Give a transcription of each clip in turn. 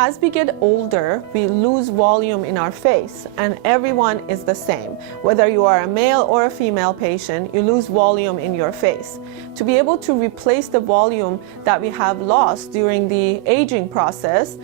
As we get older, we lose volume in our face, and everyone is the same. Whether you are a male or a female patient, you lose volume in your face. To be able to replace the volume that we have lost during the aging process,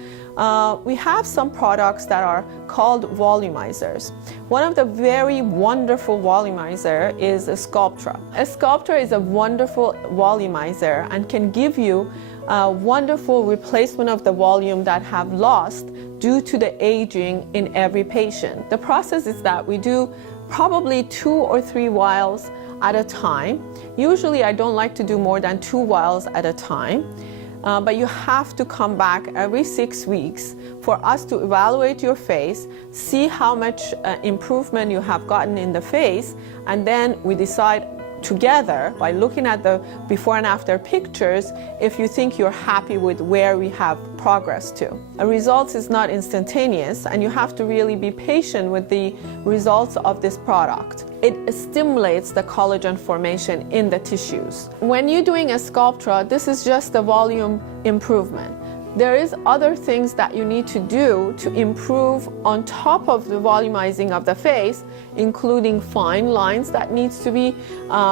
we have some products that are called volumizers. One of the very wonderful volumizer is a Sculptra. A Sculptra is a wonderful volumizer and can give you a wonderful replacement of the volume that have lost due to the aging in every patient. The process is that we do probably 2 or 3 vials at a time. Usually I don't like to do more than 2 vials at a time. But you have to come back every 6 weeks for us to evaluate your face, see how much improvement you have gotten in the face, and then we decide together by looking at the before and after pictures if you think you're happy with where we have progressed to. A result is not instantaneous, and you have to really be patient with the results of this product. It stimulates the collagen formation in the tissues. When you're doing a Sculptra, this is just a volume improvement. There is other things that you need to do to improve on top of the volumizing of the face, including fine lines that needs to be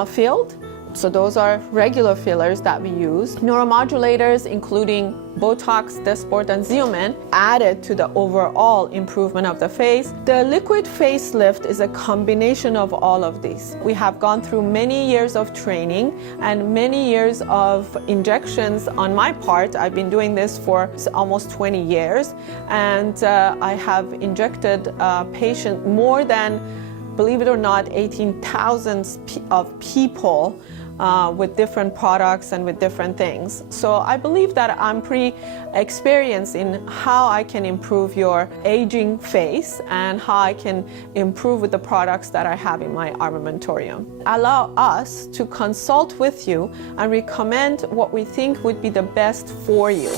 filled. So those are regular fillers that we use. Neuromodulators, including Botox, Dysport, and Xeomin, added to the overall improvement of the face. The liquid facelift is a combination of all of these. We have gone through many years of training and many years of injections on my part. I've been doing this for almost 20 years, and I have injected patients more than, believe it or not, 18,000 of people with different products and with different things. So I believe that I'm pretty experienced in how I can improve your aging face and how I can improve with the products that I have in my armamentarium. Allow us to consult with you and recommend what we think would be the best for you.